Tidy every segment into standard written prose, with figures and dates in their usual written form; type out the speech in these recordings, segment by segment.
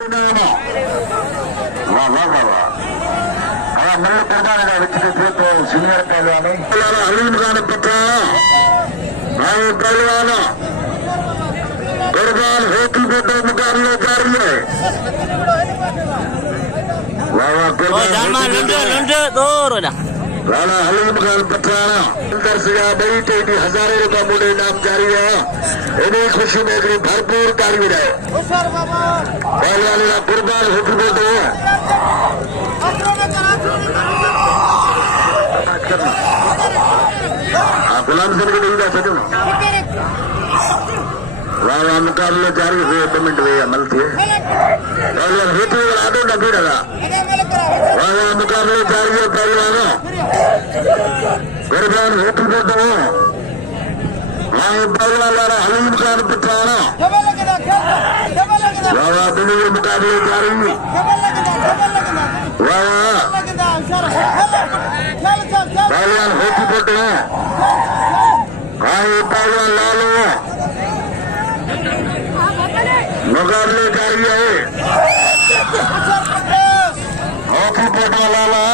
Senior पहलवान हलीम खान पत्रा पहलवान कुर्बान होती बेटे मुकाबले जारी है। लाला हलीम खान पत्राना अंदर से बड़ी टेडी हजारों रुपया मुझे इनाम जारी है। इन्हीं खुशी में भरपूर तारीफ है। पहलवान कुर्बान होती बेटे गुलाम सिंह को नहीं जा सकते वाह मुकाबले जारी हुए पेमेंट हुए अमल थे पहलवान होती आदो नबी रहा वाह मुकाबले जारी है। पहलवानों कुर्बान होती बेटे हाँ पहलवान वाला हलीम खान पठाना वाह दोनों मुकाबले जारी वाह पहलवान होती बेटे हाँ ये पहलवान लालो मुकाबले जारी है। हॉकी पोटा लाला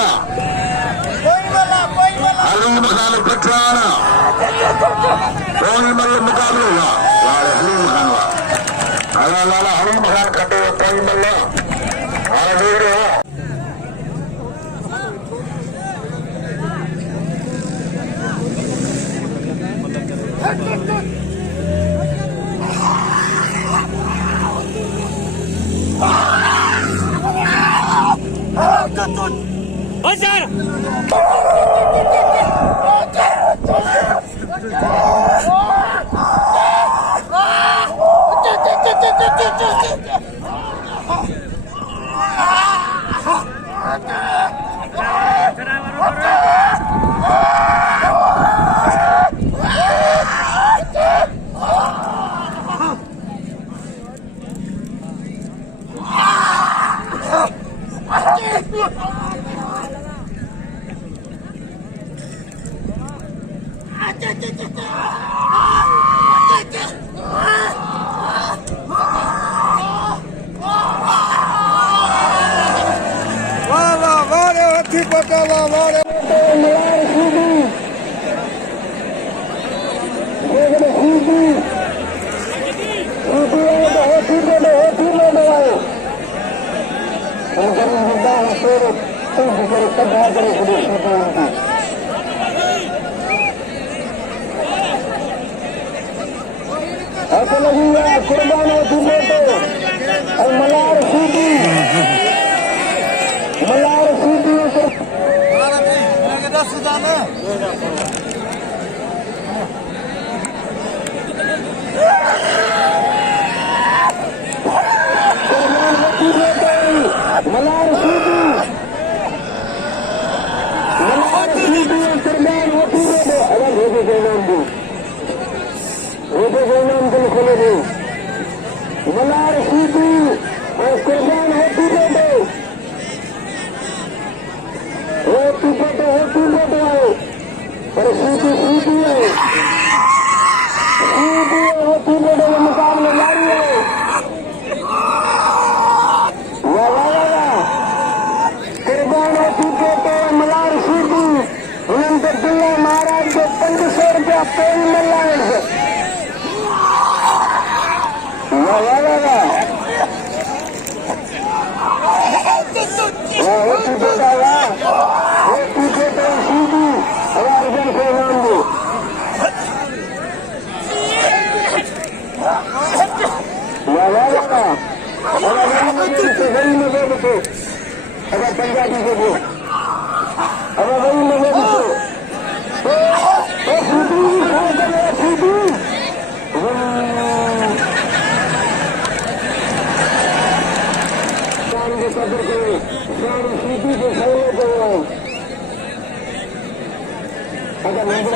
हलीम खान पठाना कोई मतलब मुकाबले हुआ हलीम खान वाला लाला हलीम खान कटे कोई मतलब कुर्बान होती बेटे और मलार सीधी मलार सीधी और कुर्बान होती बेटे होती बेटे और सीधी है होती बेटे ये मुकाबले जारी है। कुर्बान होती बेटे मलार सीधी अनंत जिला महाराज को 500 रुपया पेन मिला है। अगर पंजाबी को वो अगर वही लगे कदर करो सीधी को फॉलो करो अगर नंबर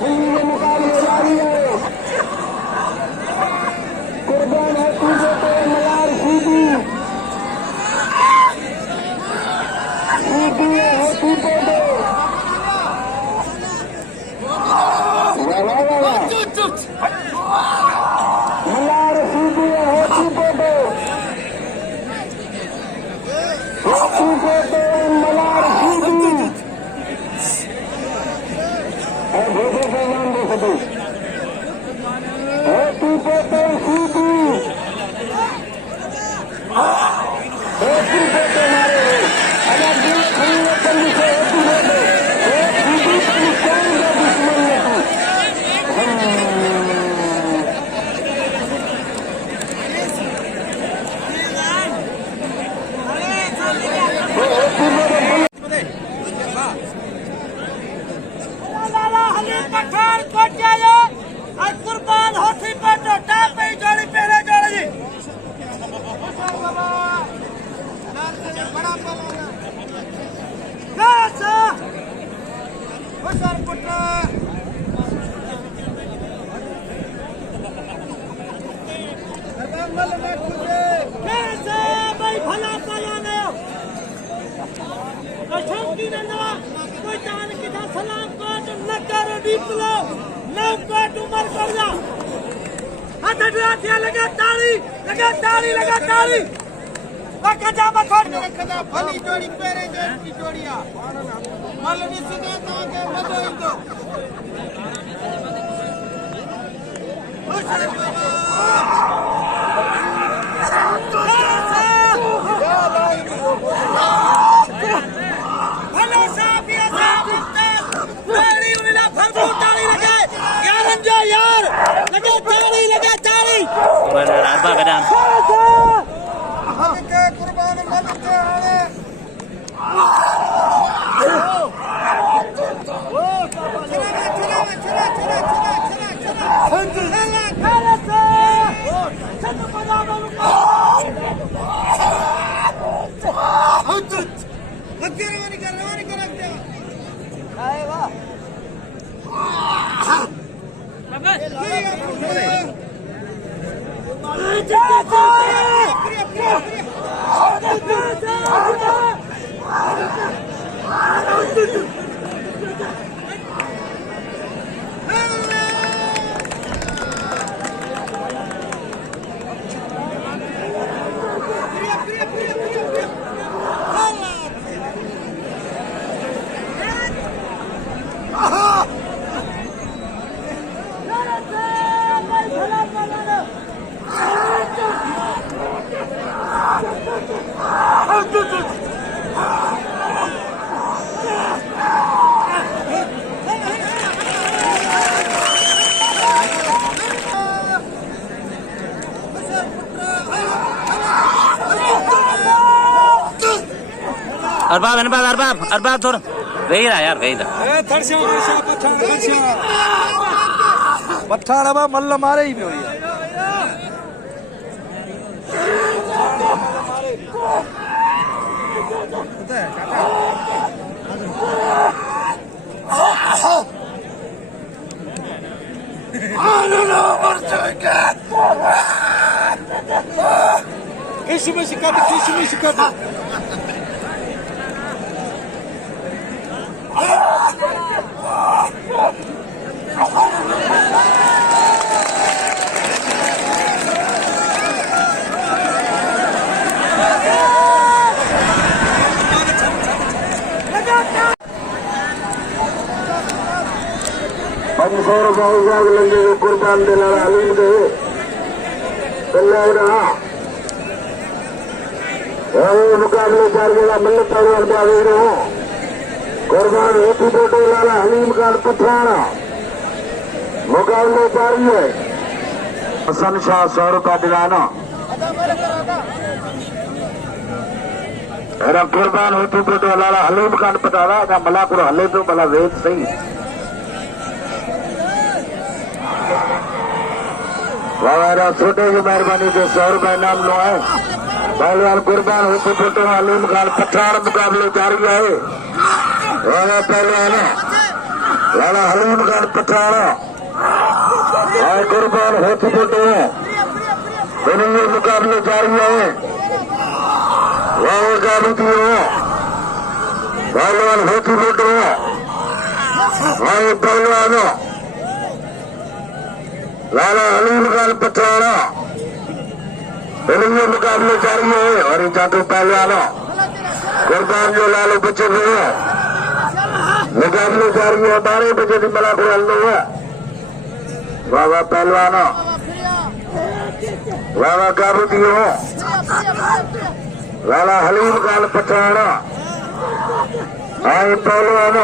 हो मुकाबले जारी है। कुर्बान है मलार सीधी हलीम पठान कोटिया और कुर्बान होती पर तो टाप पे जोड़ी पहले जोड़ी जी बड़ा कैसा होशियार पुत्र कैसा भाई भला पालाने शौकी ने नवा कोई जान की था सलाम कोट नगर डीपलो नौ कोट उमर कर जा हाथ ड्राथिया लगा ताली बाका जामा छोड़ के रखदा भली जोड़ी पेरे की जोड़िया मालूम सीधे तो के मजो इंदो अरबाब थोड़ा वही रहा यार वही पठान अब मल्ल मारे ही शिकायत मंसूर बहुजाग लंगे कुर्बान दिला अलीम दे मुकाबले चार जगह मल्ल पहलवान बावीर हो कुर्बान हेतु बोटो लाला हलीम खान पठाना मुकाबले जारी है हसन शाह 100 रुपया दिलाना कुर्बान हेतु बोटो लाला हलीम खान पठाना मलापुर हले तो भला वेद सही वारा छोटे की मेहरबानी से 100 रुपया नाम लो है पहलवान कुर्बान होते फोटो हलीम खान पठान मुकाबले जारी है वाला पहलवान वाला हलीम खान पठान कुर्बान होते फोटो दोनों मुकाबले जारी है वाह गाड़ी पहलवान होते फोटो पहलवान लाला हलीम खान पठाना दोनों मुकाबले जारी है और जादू पहलवान कुर्बान जो लालू बच्चे हुए मुकाबले जारी है 12 बजे की मलापुर हल्लो है बाबा पहलवान बाबा काबूती हो लाला हलीम खान पठाना आए पहलवान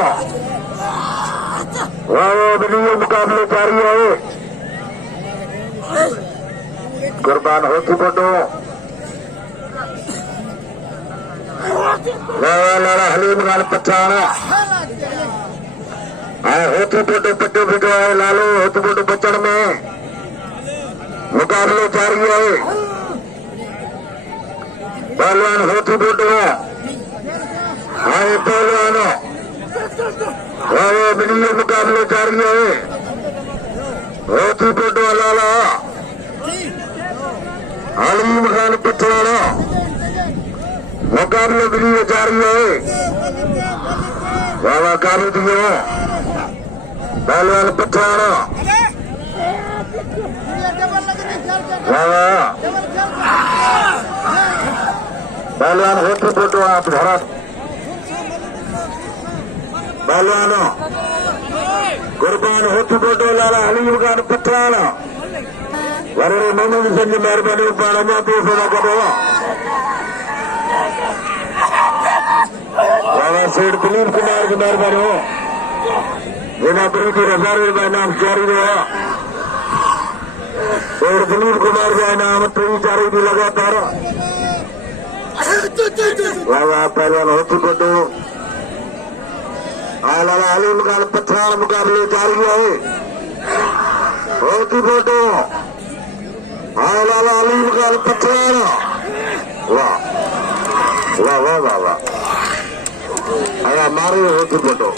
बाबा दोनों मुकाबले जारी है कुर्बान होती फोटो लाला हलीम खान पठाना होती फोटो पट्टो पिटो है लालो होती फोटो बचड़ में मुकाबले जारी है पहलवान होती फोटो है पहलवान मिली मुकाबले जारी है होती फोटो लाला हलीम खान पिछवाड़ा मुकाबले मिली जारी है बाबा काबू दियो पहलवान पिछवाड़ा बाबा पहलवान होती फोटो आप भारत पहलवान कुर्बान होती फोटो लाला हलीम खान पिछवाड़ा वररे मोहम्मद संजय मेहरबानी पाड़ा तो सेवा करो बाबा सेठ दिलीप कुमार की मेहरबानी हो बिना प्री की रजा नाम जारी रहा सेठ दिलीप कुमार का नाम तीन चार भी लगातार बाबा पहलवान होती फोटो लाला हलीम खान पठान मुकाबले जारी है होती फोटो लाला हलीम खान पठान वाह वाह वाह वाह वाह मारे होती फोटो